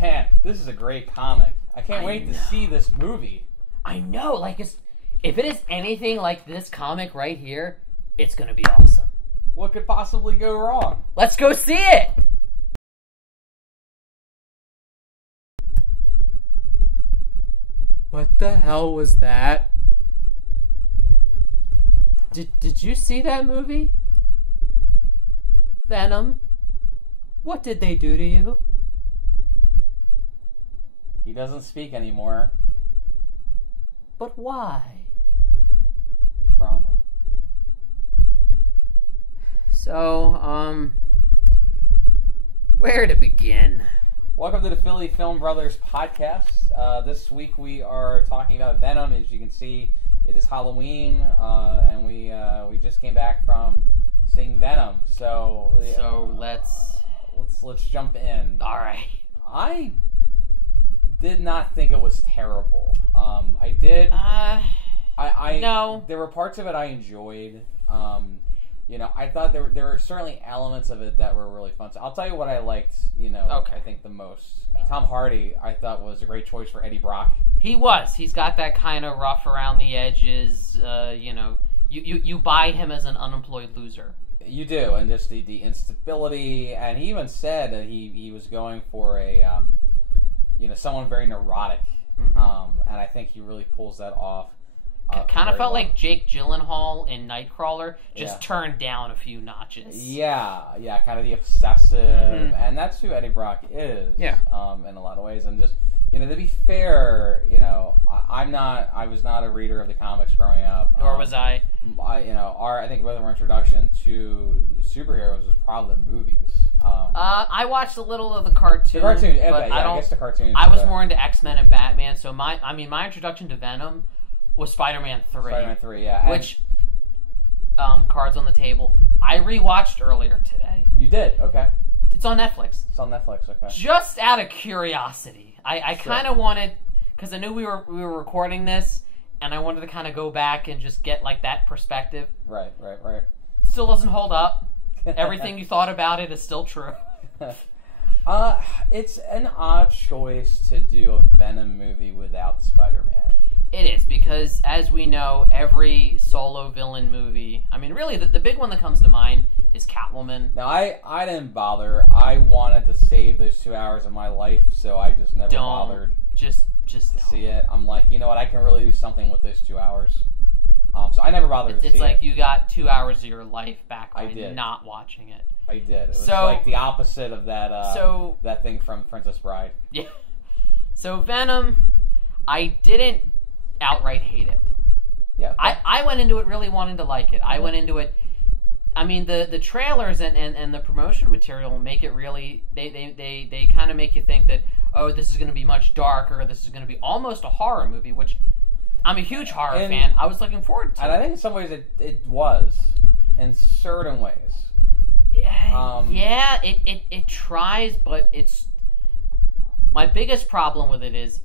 Man, this is a great comic. I can't wait to see this movie. I know, like, if it is anything like this comic right here, it's gonna be awesome. What could possibly go wrong? Let's go see it! What the hell was that? Did you see that movie? Venom? What did they do to you? He doesn't speak anymore. But why? Trauma. So, where to begin? Welcome to the Philly Film Brothers podcast. This week we are talking about Venom. As you can see, it is Halloween, and we just came back from seeing Venom. So let's jump in. All right. I did not think it was terrible. I did. No. There were parts of it I enjoyed. I thought there were certainly elements of it that were really fun. So I'll tell you what I liked. Okay. I think the most. Tom Hardy, I thought, was a great choice for Eddie Brock. He was. He's got that kind of rough around the edges. You buy him as an unemployed loser. You do, and just the instability. And he even said that he was going for a someone very neurotic. Mm-hmm. And I think he really pulls that off. Kind of felt like Jake Gyllenhaal in Nightcrawler, just turned down a few notches. Yeah, kind of the obsessive, and that's who Eddie Brock is. Yeah. In a lot of ways, and just to be fair, I was not a reader of the comics growing up. Nor was I. I think both of our introduction to superheroes was probably the movies. I watched a little of the cartoon. But I guess the cartoon. I was more into X-Men and Batman, so my introduction to Venom was Spider-Man 3. Spider-Man 3, yeah. Which, cards on the table, I rewatched earlier today. You did? Okay. It's on Netflix. It's on Netflix, okay. Just out of curiosity. I kind of wanted, because I knew we were recording this, and I wanted to kind of go back and just get, like, that perspective. Right. Still doesn't hold up. Everything you thought about it is still true. It's an odd choice to do a Venom movie without Spider-Man. It is, because as we know, every solo villain movie, really the big one that comes to mind is Catwoman. Now, I didn't bother. I wanted to save those 2 hours of my life, so I just never bothered just to see it. I'm like, you know what, I can really do something with those 2 hours. So I never bothered to see it. It's like you got 2 hours of your life back by not watching it. I did. It was like the opposite of that that thing from Princess Bride. Yeah. So Venom, I didn't outright hate it. Yeah. I went into it really wanting to like it. I went into it. The trailers and the promotional material make it really. They kind of make you think that, oh, this is going to be much darker. This is going to be almost a horror movie, which I'm a huge horror fan. I was looking forward to. And I think in some ways it was, in certain ways. It tries, but it's. My biggest problem with it is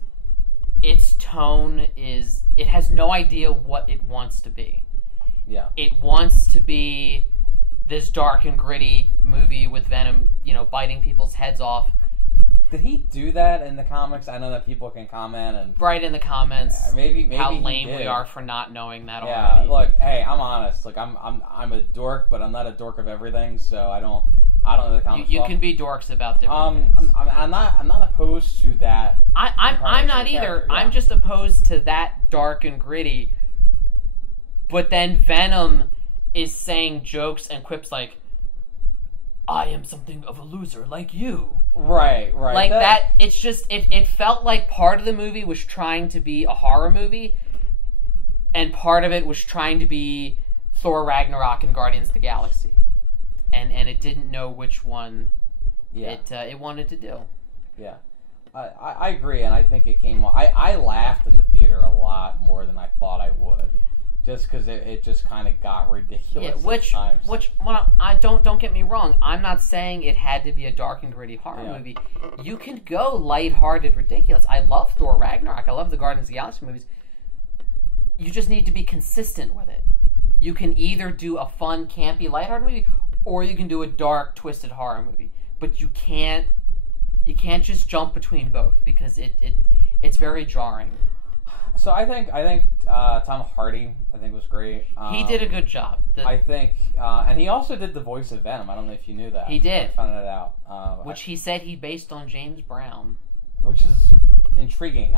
its tone is... It has no idea what it wants to be. Yeah. It wants to be this dark and gritty movie with Venom, biting people's heads off. Did he do that in the comics? I know that people can comment and... Write in the comments maybe how lame we are for not knowing that already. Yeah, look, hey, I'm honest. Look, I'm a dork, but I'm not a dork of everything, so I don't know the comics. You can be dorks about different things. I'm not opposed to that. I'm not either. Yeah. I'm just opposed to that dark and gritty. But then Venom is saying jokes and quips like, "I am something of a loser like you." Right. Like that. It's just it felt like part of the movie was trying to be a horror movie, and part of it was trying to be Thor Ragnarok and Guardians of the Galaxy. And it didn't know which one it wanted to do. Yeah. I agree, and I think it came... I laughed in the theater a lot more than I thought I would. Just because it just kind of got ridiculous at times. Don't get me wrong. I'm not saying it had to be a dark and gritty horror movie. You can go lighthearted, ridiculous. I love Thor Ragnarok. I love the Guardians of the Galaxy movies. You just need to be consistent with it. You can either do a fun, campy, lighthearted movie, or you can do a dark, twisted horror movie. But you can't you can't just jump between both because it's very jarring. So I think Tom Hardy was great. He did a good job. I think, and he also did the voice of Venom. I don't know if you knew that. He did. I found it out. Which he said he based on James Brown. Which is intriguing.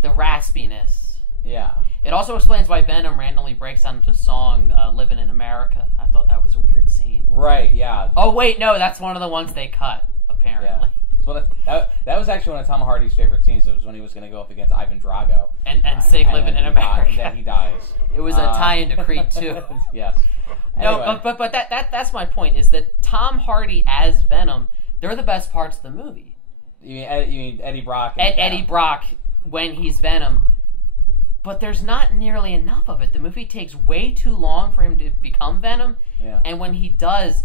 The raspiness. Yeah. It also explains why Venom randomly breaks out into song "Living in America." I thought that was a weird scene. Right. Yeah. Oh wait, no, that's one of the ones they cut. Apparently. Yeah. So that was actually one of Tom Hardy's favorite scenes. It was when he was going to go up against Ivan Drago and sing "Living in America." Then he dies. It was a tie-in to Creed 2. Yes. Anyway. No, but that's my point. Is that Tom Hardy as Venom? They're the best parts of the movie. You mean Eddie Brock? Eddie Brock when he's Venom. But there's not nearly enough of it. The movie takes way too long for him to become Venom. Yeah. And when he does,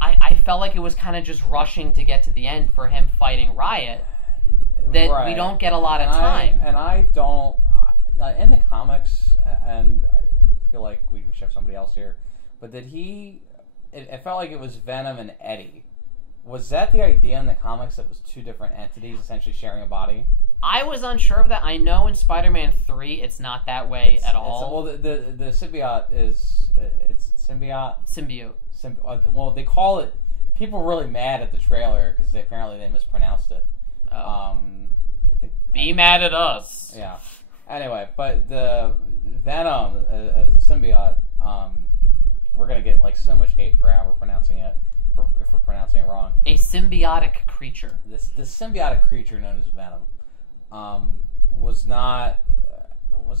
I felt like it was kind of just rushing to get to the end for him fighting Riot. That right. We don't get a lot of time. I don't... in the comics, and I feel like we should have somebody else here, but did he... It felt like it was Venom and Eddie. Was that the idea in the comics that it was two different entities essentially sharing a body? I was unsure of that. I know in Spider-Man 3 it's not that way at all. Well, the symbiote is... It's symbiote? Symbiote. Well, they call it... People were really mad at the trailer because apparently they mispronounced it. Oh. Be mad at us. Yeah. Anyway, but the Venom as a symbiote, we're gonna get like so much hate for how we're pronouncing it, if we're pronouncing it wrong. A symbiotic creature. This symbiotic creature known as Venom, was not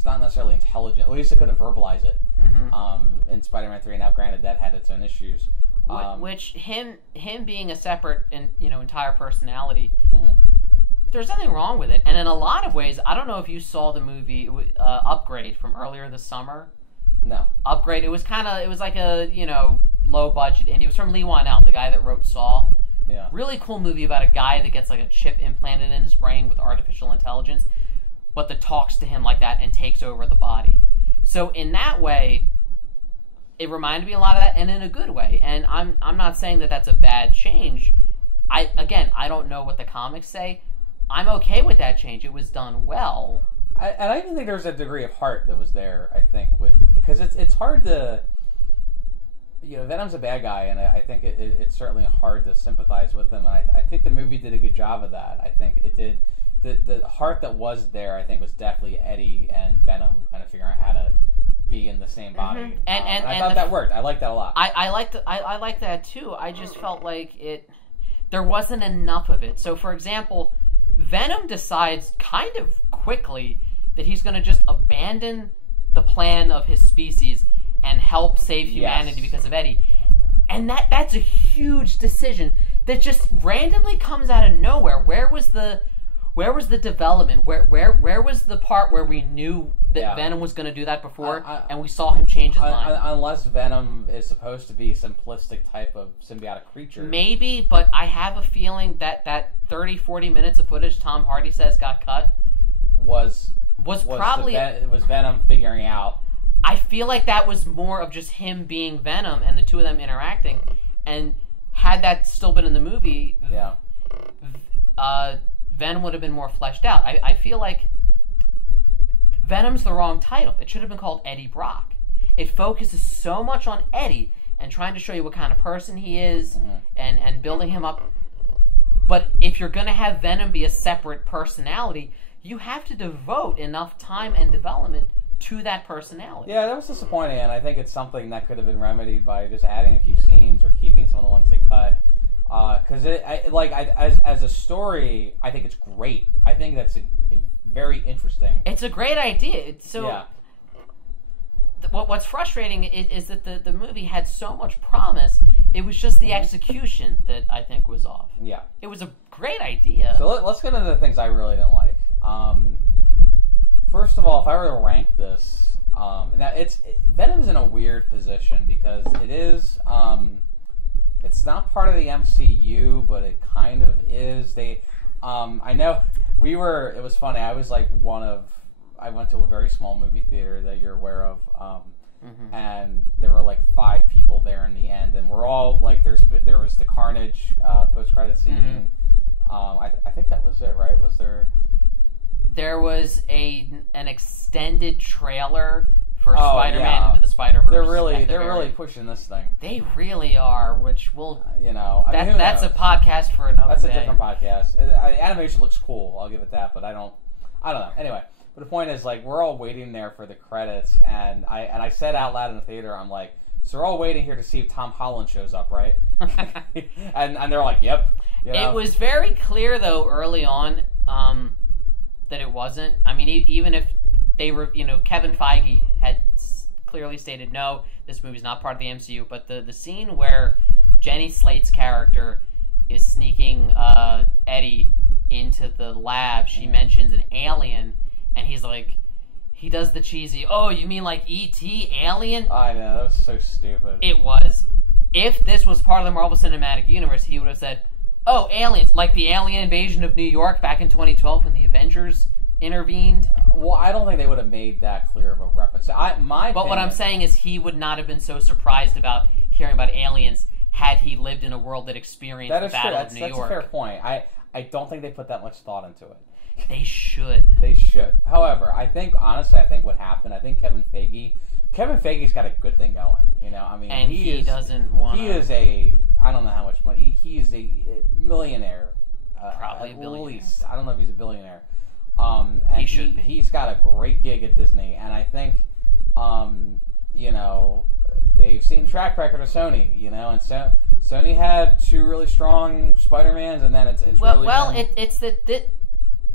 necessarily intelligent. At least it couldn't verbalize it. Mm-hmm. In Spider-Man 3. Now, granted, that had its own issues. Which him being a separate and entire personality. Mm-hmm. There's nothing wrong with it, and in a lot of ways, I don't know if you saw the movie Upgrade from earlier this summer. No. Upgrade. It was like a low budget indie. It was from Lee Whannell, the guy that wrote Saw. Yeah. Really cool movie about a guy that gets like a chip implanted in his brain with artificial intelligence, but that talks to him like that and takes over the body. So in that way, it reminded me a lot of that, and in a good way. And I'm not saying that that's a bad change. I don't know what the comics say. I'm okay with that change. It was done well. I even think there's a degree of heart that was there, I think, because it's hard to... Venom's a bad guy, and I think it's certainly hard to sympathize with him, and I think the movie did a good job of that. I think it did. The heart that was there, I think, was definitely Eddie and Venom kind of figuring out how to be in the same body. Mm-hmm. And I thought that worked. I liked that a lot. I liked that too. I just felt like there wasn't enough of it. So, for example, Venom decides kind of quickly that he's going to just abandon the plan of his species and help save humanity because of Eddie. And that's a huge decision that just randomly comes out of nowhere. Where was the development? Where was the part where we knew that Venom was going to do that before, and we saw him change his mind? Unless Venom is supposed to be a simplistic type of symbiotic creature. Maybe, but I have a feeling that 30, 40 minutes of footage Tom Hardy says got cut was probably... It was Venom figuring out... I feel like that was more of just him being Venom and the two of them interacting, and had that still been in the movie... Yeah. Venom would have been more fleshed out. I feel like Venom's the wrong title. It should have been called Eddie Brock. It focuses so much on Eddie and trying to show you what kind of person he is and building him up. But if you're going to have Venom be a separate personality, you have to devote enough time and development to that personality. Yeah, that was disappointing, and I think it's something that could have been remedied by just adding a few scenes or keeping some of the ones they cut. Because as a story, I think it's great. I think that's very interesting. It's a great idea. What's frustrating is that the movie had so much promise. It was just the execution that I think was off. Yeah, it was a great idea. So let's get into the things I really didn't like. First of all, if I were to rank this, now Venom's in a weird position because it is. It's not part of the MCU, but it kind of is. I know it was funny. I was like I went to a very small movie theater that you're aware of, and there were like 5 people there in the end, and we're all like, there was the Carnage post-credit scene. I think that was it, right? Was there? There was an extended trailer for Spider-Man Into the Spider-Verse. They're really pushing this thing. They really are, which will that's a podcast for another That's day. a different podcast. The animation looks cool, I'll give it that, but I don't know. Anyway, but the point is, like, we're all waiting there for the credits, and I said out loud in the theater, I'm like, so we're all waiting here to see if Tom Holland shows up, right? and they're like, yep. It was very clear, though, early on, that it wasn't. I mean, even if they were, Kevin Feige had clearly stated, no, this movie's not part of the MCU, but the scene where Jenny Slate's character is sneaking Eddie into the lab, she mentions an alien, and he's like, he does the cheesy, oh, you mean like E.T. Alien? I know, that was so stupid. It was. If this was part of the Marvel Cinematic Universe, he would have said, oh, aliens, like the alien invasion of New York back in 2012 when the Avengers intervened. Well, I don't think they would have made that clear of a reference. But what I'm saying is he would not have been so surprised about hearing about aliens had he lived in a world that experienced the Battle of New York. That's a fair point. I don't think they put that much thought into it. They should. They should. However, honestly, I think what happened, Kevin Feige's got a good thing going. I mean, and he doesn't want. He is I don't know how much money. He is a millionaire. Probably a billionaire. At least. I don't know if he's a billionaire. And he should be. He's got a great gig at Disney, and I think, they've seen the track record of Sony, and Sony had 2 really strong Spider-Mans, and then it's it's that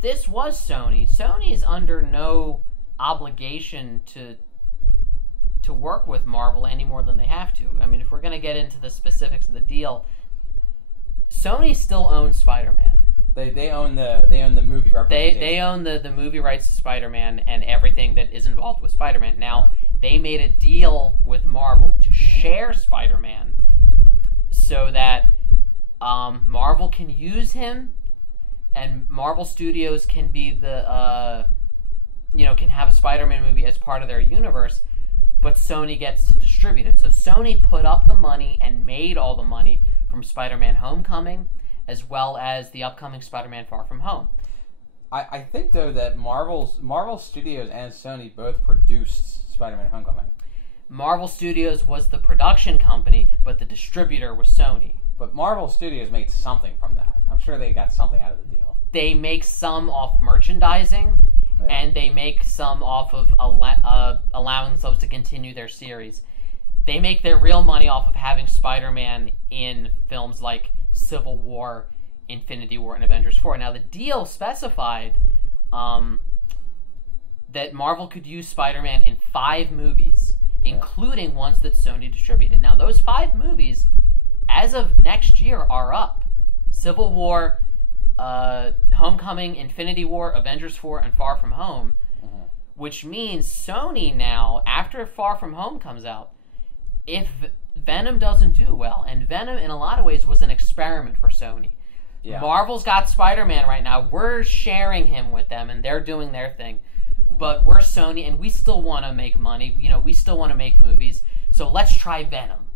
this was Sony. Sony is under no obligation to work with Marvel any more than they have to. I mean, if we're going to get into the specifics of the deal, Sony still owns Spider-Man. They own the movie representation. They own the movie rights to Spider-Man and everything that is involved with Spider-Man. Now, they made a deal with Marvel to share Spider-Man so that Marvel can use him and Marvel Studios can be can have a Spider-Man movie as part of their universe, but Sony gets to distribute it. So Sony put up the money and made all the money from Spider-Man Homecoming, as well as the upcoming Spider-Man Far From Home. I think, though, that Marvel Studios and Sony both produced Spider-Man Homecoming. Marvel Studios was the production company, but the distributor was Sony. But Marvel Studios made something from that. I'm sure they got something out of the deal. They make some off merchandising, and they make some off of allowing themselves to continue their series. They make their real money off of having Spider-Man in films like Civil War, Infinity War, and Avengers 4. Now, the deal specified that Marvel could use Spider-Man in 5 movies, including ones that Sony distributed. Now, those 5 movies, as of next year, are up. Civil War, Homecoming, Infinity War, Avengers 4, and Far From Home, which means Sony now, after Far From Home comes out, if Venom doesn't do well, and Venom in a lot of ways was an experiment for Sony. Yeah. Marvel's got Spider-Man right now. We're sharing him with them, and they're doing their thing. But we're Sony, and we still want to make money. We still want to make movies. So let's try Venom.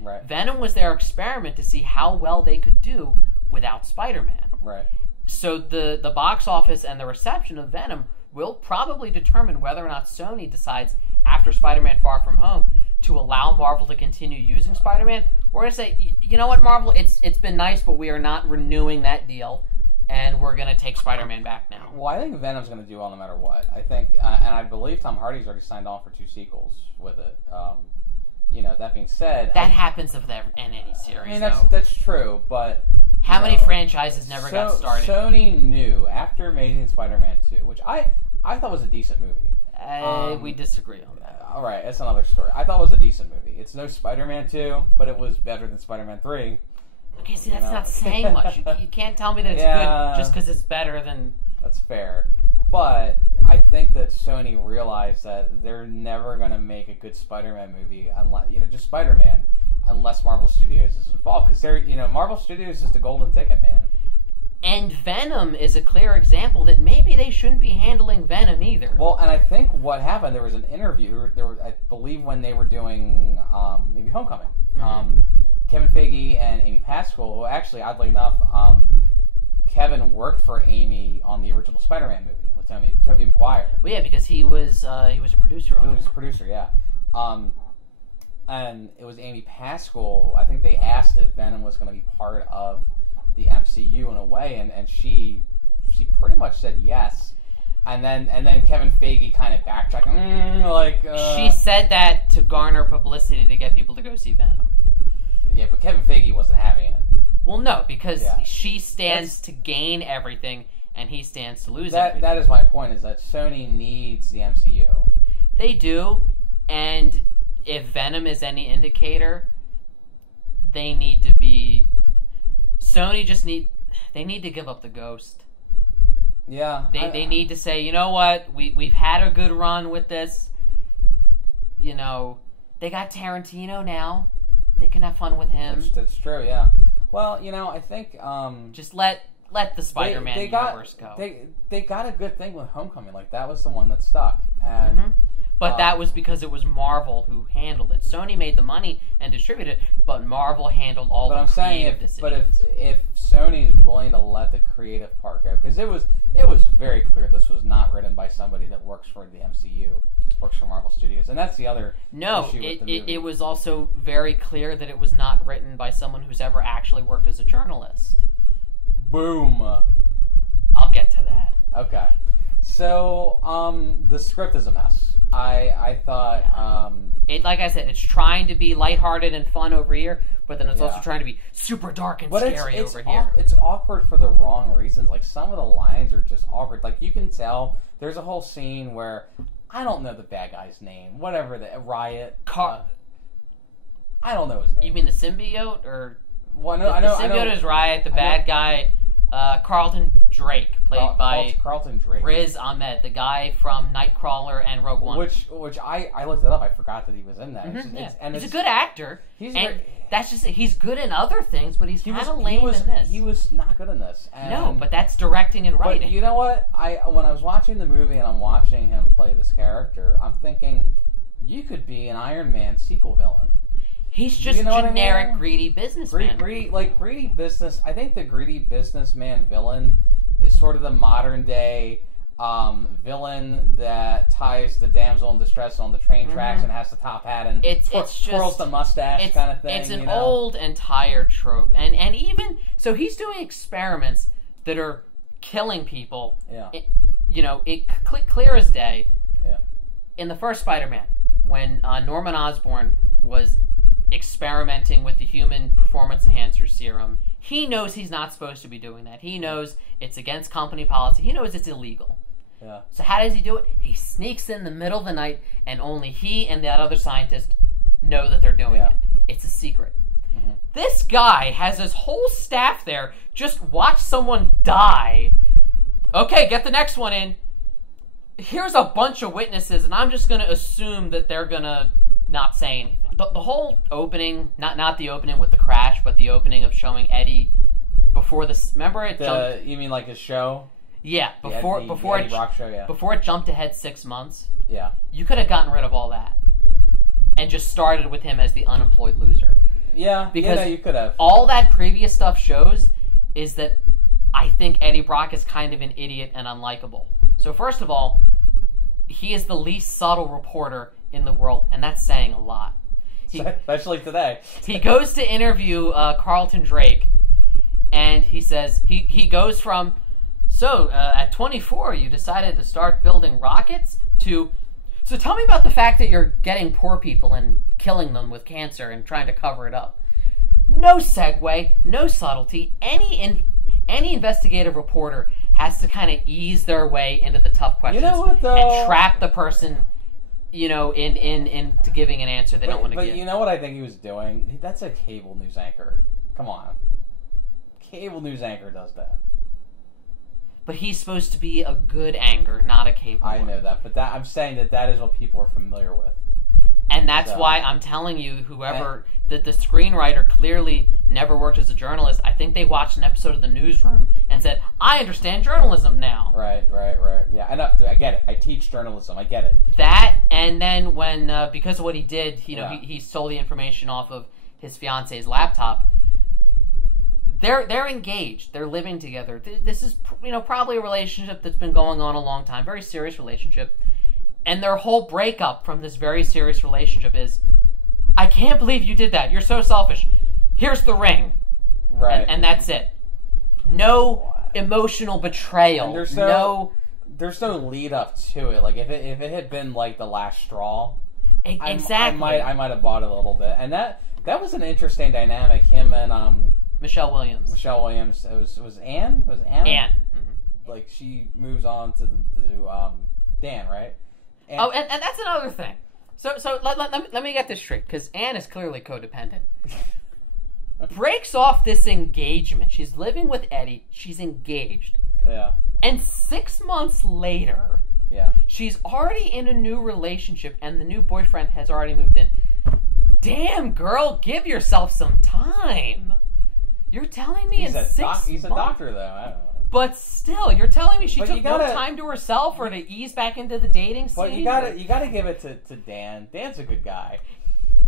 Right. Venom was their experiment to see how well they could do without Spider-Man. Right. So the box office and the reception of Venom will probably determine whether or not Sony decides after Spider-Man Far From Home to allow Marvel to continue using Spider-Man, or to say, you know what, Marvel, it's been nice, but we are not renewing that deal, and we're going to take Spider-Man back now. Well, I think Venom's going to do well no matter what. I think, and I believe Tom Hardy's already signed on for 2 sequels with it. That being said... That happens in any series, I mean, that's true, but... How many franchises never got started? Sony knew, after Amazing Spider-Man 2, which I thought was a decent movie. We disagree on that. All right, that's another story. I thought it was a decent movie. It's no Spider-Man 2, but it was better than Spider-Man 3. Okay, see, that's not saying much. You can't tell me that it's good just because it's better than... That's fair. But I think that Sony realized that they're never going to make a good Spider-Man movie, unless just Spider-Man, unless Marvel Studios is involved. Because Marvel Studios is the golden ticket, man. And Venom is a clear example that maybe they shouldn't be handling Venom either. Well, and I think what happened, there was an interview, I believe when they were doing maybe Homecoming, Kevin Feige and Amy Pascal, who actually, oddly enough, Kevin worked for Amy on the original Spider-Man movie with Tobey Maguire. Well, yeah, because he was a producer. He was a producer, yeah. And it was Amy Pascal. I think they asked if Venom was going to be part of the MCU in a way, and she pretty much said yes. And then Kevin Feige kind of backtracked, She said that to garner publicity to get people to go see Venom. Yeah, but Kevin Feige wasn't having it. Well, no, because she stands to gain everything, and he stands to lose everything. That is my point, is that Sony needs the MCU. They do, and if Venom is any indicator, they need to be... Sony they need to give up the ghost. Yeah. They need to say, you know what, we've had a good run with this. You know, they got Tarantino now. They can have fun with him. That's true, yeah. Well, I think... just let the Spider-Man universe go. They got a good thing with Homecoming. Like, that was the one that stuck. And... But that was because it was Marvel who handled it. Sony made the money and distributed it, but Marvel handled all the creative decisions. But if Sony's willing to let the creative part go, because it was very clear this was not written by somebody that works for the MCU, works for Marvel Studios, and that's the other issue with the movie. It was also very clear that it was not written by someone who's ever actually worked as a journalist. Boom. I'll get to that. Okay. So, the script is a mess. I thought... like I said, it's trying to be lighthearted and fun over here, but then it's also trying to be super dark and scary over here. It's awkward for the wrong reasons. Like, some of the lines are just awkward. Like, you can tell there's a whole scene where... I don't know the bad guy's name. Whatever, the Riot... I don't know his name. You mean the symbiote? Or... Well, the symbiote is Riot, the bad guy... Carlton Drake, played by Carlton Drake. Riz Ahmed, the guy from Nightcrawler and Rogue One. Which I looked it up. I forgot that he was in that. He's a good actor. That's just it. He's good in other things, but he's kind of lame in this. He was not good in this. No, but that's directing and writing. But you know what? When I was watching the movie and I'm watching him play this character, I'm thinking, you could be an Iron Man sequel villain. He's just generic greedy businessman. Greedy business. I think the greedy businessman villain is sort of the modern day villain that ties the damsel in distress on the train tracks and has the top hat and twirls the mustache kind of thing. It's an old and tired trope, and even so, he's doing experiments that are killing people. Yeah. Clear as day. Yeah. In the first Spider-Man, when Norman Osborn was experimenting with the human performance enhancer serum, he knows he's not supposed to be doing that. He knows it's against company policy. He knows it's illegal. Yeah. So how does he do it? He sneaks in the middle of the night, and only he and that other scientist know that they're doing it. It's a secret. Mm-hmm. This guy has his whole staff there. Just watch someone die. Okay, get the next one in. Here's a bunch of witnesses, and I'm just going to assume that they're going to not say anything. The whole opening, not the opening with the crash, but the opening of showing Eddie before this. Remember it jumped. You mean like his show? Yeah, before Eddie Brock show, yeah. Before it jumped ahead 6 months. Yeah. You could have gotten rid of all that and just started with him as the unemployed loser. Yeah, because you could have. All that previous stuff shows is that I think Eddie Brock is kind of an idiot and unlikable. So first of all, he is the least subtle reporter in the world, and that's saying a lot. Especially today. He goes to interview Carlton Drake, and he says, he goes from, at 24, you decided to start building rockets, to, so tell me about the fact that you're getting poor people and killing them with cancer and trying to cover it up. No segue, no subtlety. Any investigative reporter has to kind of ease their way into the tough questions. You know what, though? And trap the person, into giving an answer they don't want to give. But you know what I think he was doing? That's a cable news anchor. Come on. Cable news anchor does that. But he's supposed to be a good anchor, not a cable one. I know that, but I'm saying that is what people are familiar with. And that's why I'm telling you, that the screenwriter clearly never worked as a journalist. I think they watched an episode of The Newsroom and said, I understand journalism now. Right. Yeah, I get it. I teach journalism. I get it. That, and then when, because of what he did, he stole the information off of his fiance's laptop. they're engaged. They're living together. This is, probably a relationship that's been going on a long time. Very serious relationship. And their whole breakup from this very serious relationship is, I can't believe you did that. You're so selfish. Here's the ring. Right. And that's it. No emotional betrayal. And there's no lead up to it. Like if it had been like the last straw, exactly. I might have bought it a little bit. And that was an interesting dynamic. Him and Michelle Williams. It was Anne. Was it Anne? Anne. Mm-hmm. Like she moves on to Dan, right? And that's another thing. So let me get this straight, because Anne is clearly codependent. Breaks off this engagement. She's living with Eddie. She's engaged. Yeah. And 6 months later, yeah, she's already in a new relationship, and the new boyfriend has already moved in. Damn, girl, give yourself some time. You're telling me he's a doctor, though. I don't know. But still, you're telling me she took no time to herself or to ease back into the dating scene? But you gotta give it to Dan. Dan's a good guy.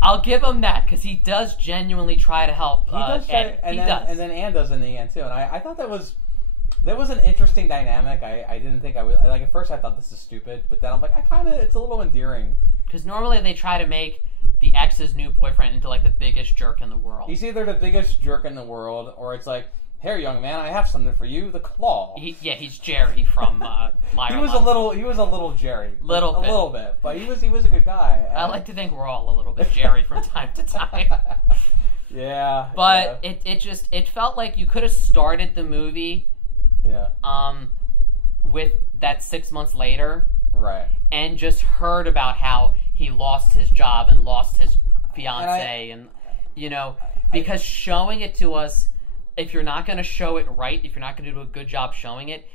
I'll give him that, because he does genuinely try to help. He does, and then Anne does in the end too. And I thought that was an interesting dynamic. I didn't think I would like at first. I thought this is stupid, but then I'm like, it's a little endearing. Because normally they try to make the ex's new boyfriend into like the biggest jerk in the world. He's either the biggest jerk in the world, or it's like, here, young man, I have something for you, the claw. He's Jerry from Myra. He was a little Jerry. A little bit, but he was a good guy. I like to think we're all a little bit Jerry from time to time. Yeah. But yeah. It felt like you could have started the movie with that 6 months later. Right. And just heard about how he lost his job and lost his fiancée and because showing it to us, if you're not going to show it right, if you're not going to do a good job showing it,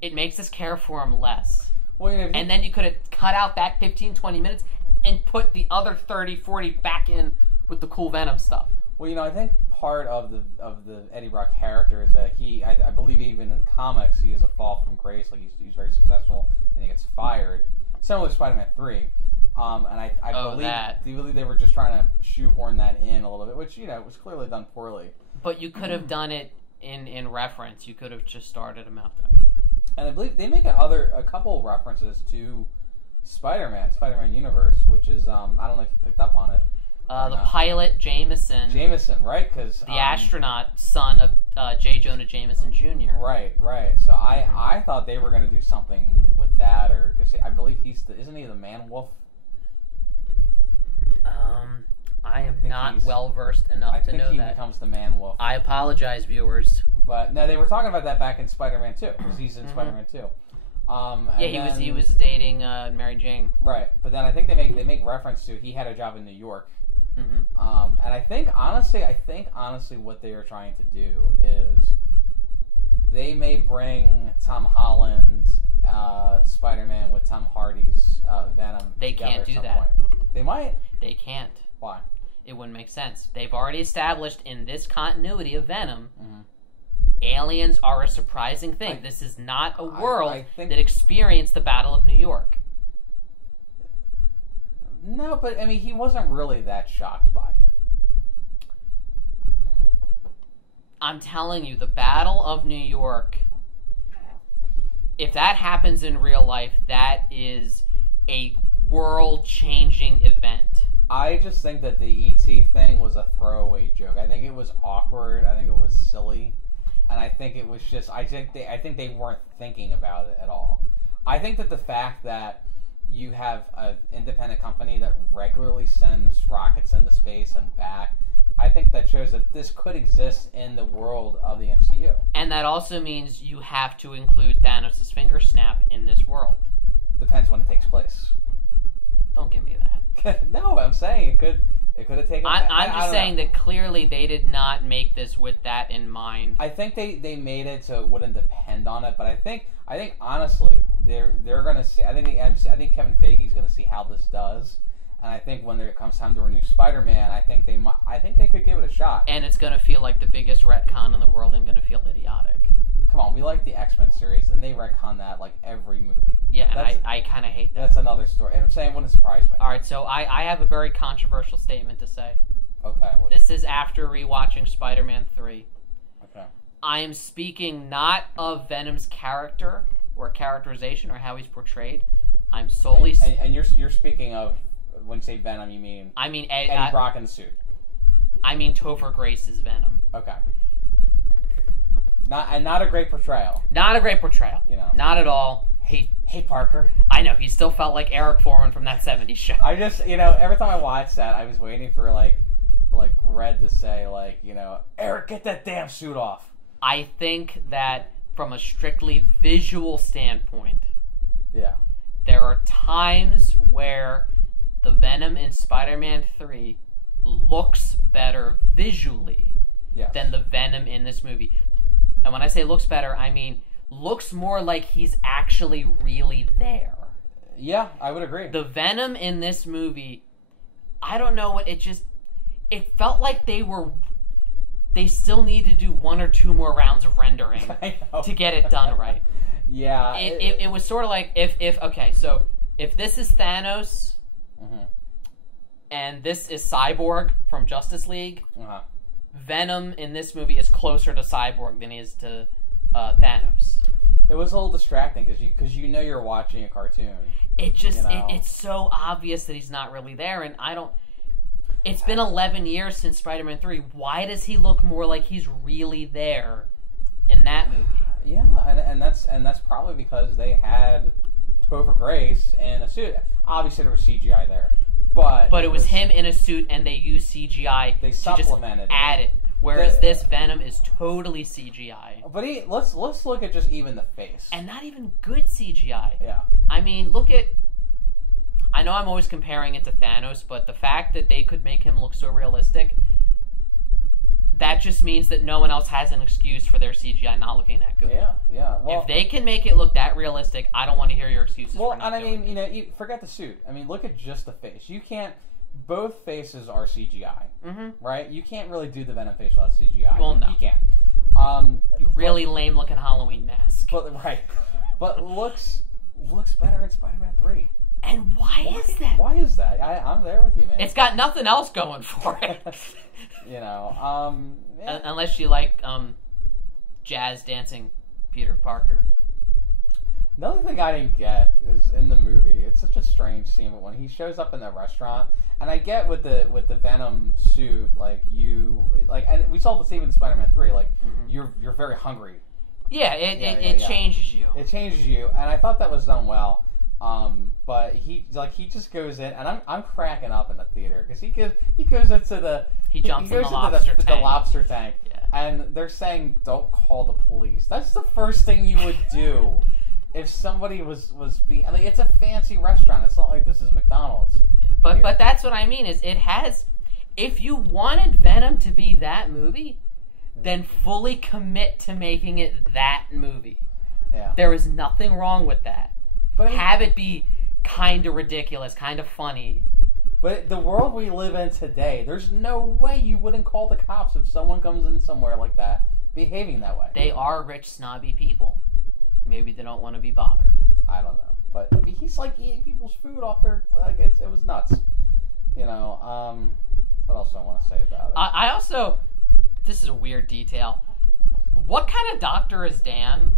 it makes us care for him less. Well, and then you could have cut out that 15, 20 minutes and put the other 30, 40 back in with the cool Venom stuff. Well, I think part of the Eddie Brock character is that I believe even in the comics, he has a fall from grace. Like he's very successful and he gets fired. Similar to Spider-Man 3. And I believe they were just trying to shoehorn that in a little bit, which was clearly done poorly. But you could have done it in reference. You could have just started him out there. And I believe they make a couple references to Spider-Man Universe, which is I don't know if you picked up on it. The pilot Jameson, right? Because the astronaut, son of J. Jonah Jameson Jr. Right. So I thought they were going to do something with that, or because I believe isn't he the Man-Wolf? I am not well versed enough to know that. I think he becomes the Man-Wolf. I apologize, viewers. But no, they were talking about that back in Spider-Man 2, because he's in Spider-Man 2. He was dating Mary Jane. Right, but then I think they make reference to he had a job in New York. Mm-hmm. And I think honestly what they are trying to do is they may bring Tom Holland Spider-Man with Tom Hardy's Venom. They can't do that. Point. They might. They can't. Why? It wouldn't make sense. They've already established in this continuity of Venom, aliens are a surprising thing. This is not a world that experienced the Battle of New York. No, but I mean, he wasn't really that shocked by it. I'm telling you, the Battle of New York, if that happens in real life, that is a world-changing event. I just think that the E.T. thing was a throwaway joke. I think it was awkward. I think it was silly. And I think it was just... I think they weren't thinking about it at all. I think that the fact that you have an independent company that regularly sends rockets into space and back, I think that shows that this could exist in the world of the MCU. And that also means you have to include Thanos' finger snap in this world. Depends when it takes place. Don't give me that. No, I'm saying it could have taken... I'm just saying that clearly they did not make this with that in mind. I think they made it so it wouldn't depend on it, but I think honestly they're going to see. I think Kevin Feige's going to see how this does, and I think when it comes time to renew Spider-Man, I think they could give it a shot. And it's going to feel like the biggest retcon in the world and going to feel idiotic. Come on, we like the X-Men series, and they retcon that like every movie. Yeah, and I kind of hate that. That's another story. I'm saying it wouldn't surprise me. All right, so I have a very controversial statement to say. Okay. This is after rewatching Spider-Man 3. Okay. I am speaking not of Venom's character or characterization or how he's portrayed. I'm solely... And you're speaking of, when you say Venom, you mean... I mean... Eddie Brock in the suit. I mean Topher Grace's Venom. Okay. Not a great portrayal. Not a great portrayal. You know. Not at all. Hey, Parker. I know, he still felt like Eric Foreman from that 70s show. I just, every time I watched that, I was waiting for, like Red to say, Eric, get that damn suit off. I think that from a strictly visual standpoint, yeah, there are times where the Venom in Spider-Man 3 looks better visually than the Venom in this movie. And when I say looks better, I mean looks more like he's actually really there. Yeah, I would agree. The Venom in this movie, I don't know what, it felt like they still need to do 1 or 2 more rounds of rendering to get it done right. Yeah. It was sort of like, if this is Thanos, and this is Cyborg from Justice League, Venom in this movie is closer to Cyborg than he is to Thanos. It was a little distracting because you're watching a cartoon. It just it's so obvious that he's not really there, and I don't. It's been 11 years since Spider-Man 3. Why does he look more like he's really there in that movie? Yeah, and that's probably because they had Topher Grace in a suit. Obviously, there was CGI there, but it was him in a suit, and they used CGI. They to supplemented just add it. Whereas this Venom is totally CGI. But let's look at just even the face, and not even good CGI. Yeah, I mean, look at. I know I'm always comparing it to Thanos, but the fact that they could make him look so realistic, that just means that no one else has an excuse for their CGI not looking that good. Yeah. Well, if they can make it look that realistic, I don't want to hear your excuses. Well, for not and I mean, it. you forget the suit. I mean, look at just the face. You can't. Both faces are CGI, right? You can't really do the Venom face without CGI. Well, no, you can't. Really lame-looking Halloween mask. But looks better in Spider-Man 3. And why is that? Why is that? I'm there with you, man. It's got nothing else going for it. Unless you like jazz dancing Peter Parker. Another thing I didn't get is in the movie, it's such a strange scene, but when he shows up in the restaurant, and I get with the Venom suit, and we saw this even in Spider-Man 3, you're very hungry. Yeah, it changes you. It changes you, and I thought that was done well. But he just goes in, and I'm cracking up in the theater because he goes into the the lobster tank, and they're saying don't call the police. That's the first thing you would do if somebody was being. I mean, it's a fancy restaurant. It's not like this is McDonald's. Yeah, but that's what I mean is it has. If you wanted Venom to be that movie, then fully commit to making it that movie. Yeah, there is nothing wrong with that. But have it be kind of ridiculous, kind of funny. But the world we live in today, there's no way you wouldn't call the cops if someone comes in somewhere like that, behaving that way. They are rich, snobby people. Maybe they don't want to be bothered. I don't know. But he's eating people's food off their... it was nuts. What else do I want to say about it? I also... This is a weird detail. What kind of doctor is Dan?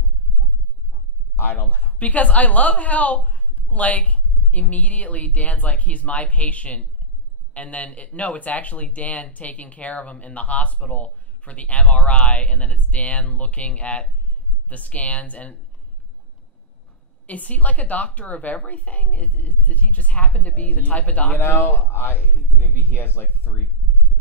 I don't know. Because I love how, immediately Dan's like, he's my patient. And then, it's actually Dan taking care of him in the hospital for the MRI. And then it's Dan looking at the scans. And is he like a doctor of everything? Did he just happen to be the type of doctor? Maybe he has 3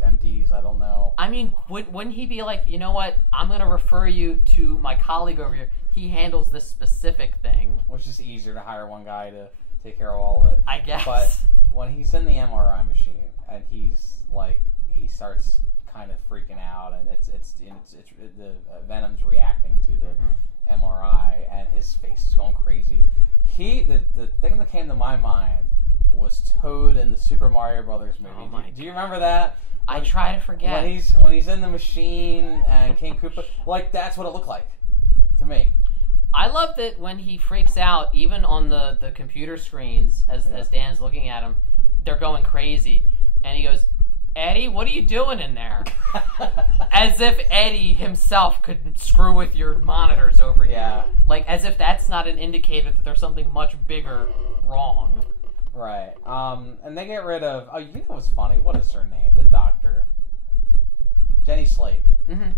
MDs. I don't know. I mean, wouldn't he be like, you know what? I'm going to refer you to my colleague over here. He handles this specific thing. Well, it's just easier to hire one guy to take care of all of it. I guess. But when he's in the MRI machine and he starts kind of freaking out, and it's the Venom's reacting to the MRI, and his face is going crazy. The thing that came to my mind was Toad in the Super Mario Brothers movie. Oh do you remember that? I try to forget. When he's in the machine and King Koopa, that's what it looked like to me. I love that when he freaks out, even on the computer screens, as Dan's looking at him, they're going crazy. And he goes, Eddie, what are you doing in there? As if Eddie himself could screw with your monitors over here. Like, as if that's not an indicator that there's something much bigger wrong. Right. And they get rid of... Oh, you know what's funny? What is her name? The doctor. Jenny Slate. Mm-hmm.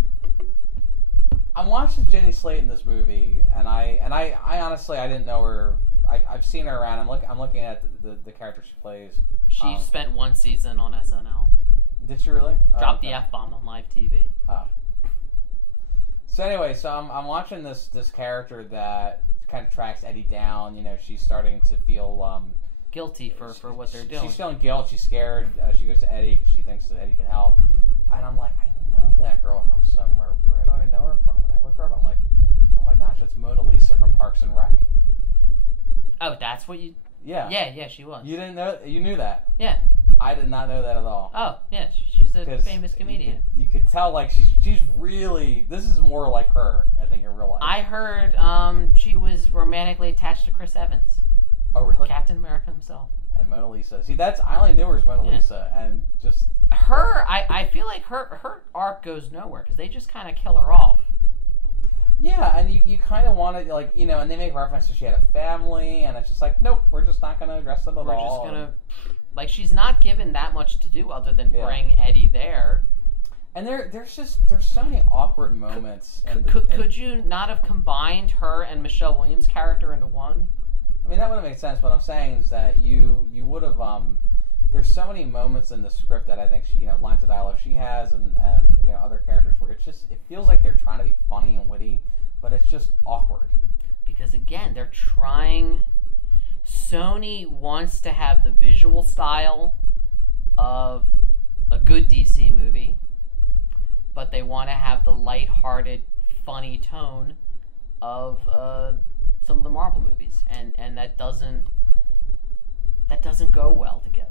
I'm watching Jenny Slate in this movie, and I honestly, I didn't know her. I've seen her around. I'm looking at the character she plays. She spent one season on SNL. Did she really? Dropped the F-bomb on live TV. Oh. So anyway, so I'm watching this character that kind of tracks Eddie down. You know, she's starting to feel guilty for what they're doing. She's feeling guilt. She's scared. She goes to Eddie because she thinks that Eddie can help. Mm-hmm. And I'm like, I know that girl from somewhere. Where do I know her from? And I look her up. I'm like, oh my gosh, that's Mona Lisa from Parks and Rec. Oh, that's what you... Yeah. Yeah, she was. You didn't know? You knew that? Yeah. I did not know that at all. Oh, yeah, she's a famous comedian. You could tell, like, she's really... This is more like her, I think, in real life. I heard she was romantically attached to Chris Evans. Oh, really? Captain America himself. And Mona Lisa. See, I only knew her as Mona Lisa, and just... Her, I feel like her arc goes nowhere, because they just kind of kill her off. Yeah, and you kind of want to, like, you know, and they make reference to she had a family, and it's just like, nope, we're just not going to address them at all. We're just going to... Like, she's not given that much to do other than bring Eddie there. And there's so many awkward moments. Could you not have combined her and Michelle Williams' character into one? I mean, that would have made sense. What I'm saying is that you would have... there's so many moments in the script that I think she, you know, lines of dialogue she has and you know, other characters where it's just... It feels like they're trying to be funny and witty, but it's just awkward. Because, again, they're trying... Sony wants to have the visual style of a good DC movie, but they want to have the lighthearted, funny tone of some of the Marvel movies, and that doesn't go well together.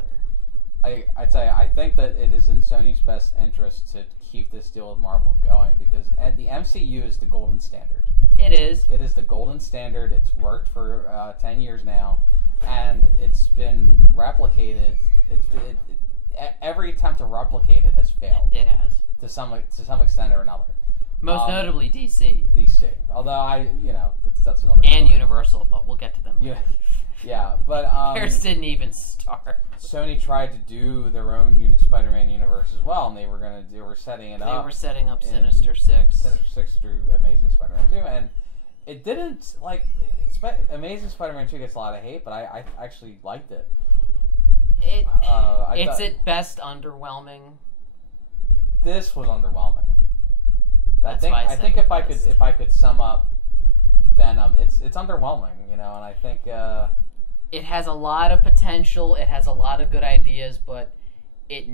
I tell you, I think that it is in Sony's best interest to keep this deal with Marvel going, because the MCU is the golden standard. It is. It is the golden standard. It's worked for 10 years now, and it's been replicated. Every attempt to replicate it has failed. It has. To some extent or another. Most notably DC. DC. Although that's another and story. Universal, but we'll get to them later. Yeah, but theirs didn't even start. Sony tried to do their own Spider-Man universe as well, and they were setting it up. They were setting up Sinister Six. Sinister Six through Amazing Spider-Man 2, and it didn't Amazing Spider-Man 2 gets a lot of hate, but I actually liked it. It's at best underwhelming. This was underwhelming. I think if I could sum up Venom, it's underwhelming, you know, and I think it has a lot of potential. It has a lot of good ideas, but it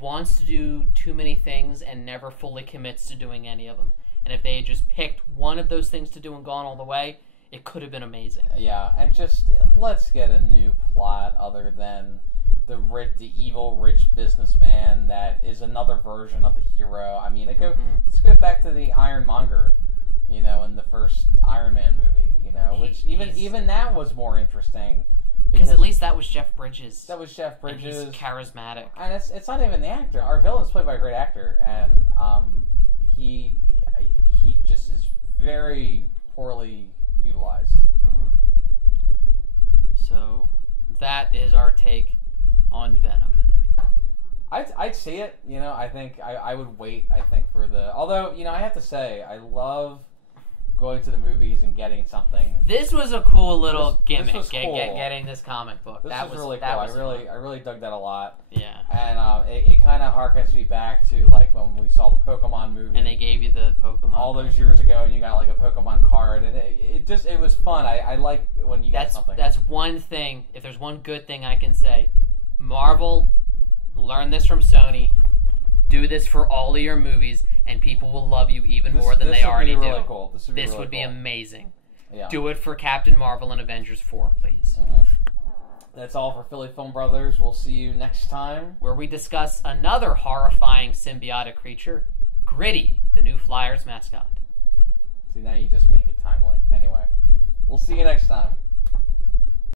wants to do too many things and never fully commits to doing any of them. And if they had just picked one of those things to do and gone all the way, it could have been amazing. Yeah, and just let's get a new plot other than the evil rich businessman that is another version of the hero. I mean, let's go back to the Ironmonger, you know, in the first Iron Man movie, you know, which even that was more interesting. Because at least that was Jeff Bridges. That was Jeff Bridges. And he's charismatic. And it's not even the actor. Our villain's played by a great actor, and he just is very poorly utilized. Mm-hmm. So that is our take on Venom. I'd see it, you know. I think I would wait. I think for although, you know, I have to say I love going to the movies and getting something. This was a cool little gimmick. This was cool. Getting this comic book. This was really cool. I really dug that a lot. Yeah. And it kind of harkens me back to like when we saw the Pokemon movie. And they gave you the Pokemon all those years ago, and you got like a Pokemon card, and it was fun. I like when you get something. That's one thing. If there's one good thing I can say, Marvel, learn this from Sony. Do this for all of your movies, and people will love you even more than they already do. Really cool. This would be amazing. Yeah. Do it for Captain Marvel and Avengers 4, please. Mm-hmm. That's all for Philly Film Brothers. We'll see you next time, where we discuss another horrifying symbiotic creature, Gritty, the new Flyers mascot. See, now you just make it timely. Anyway, we'll see you next time.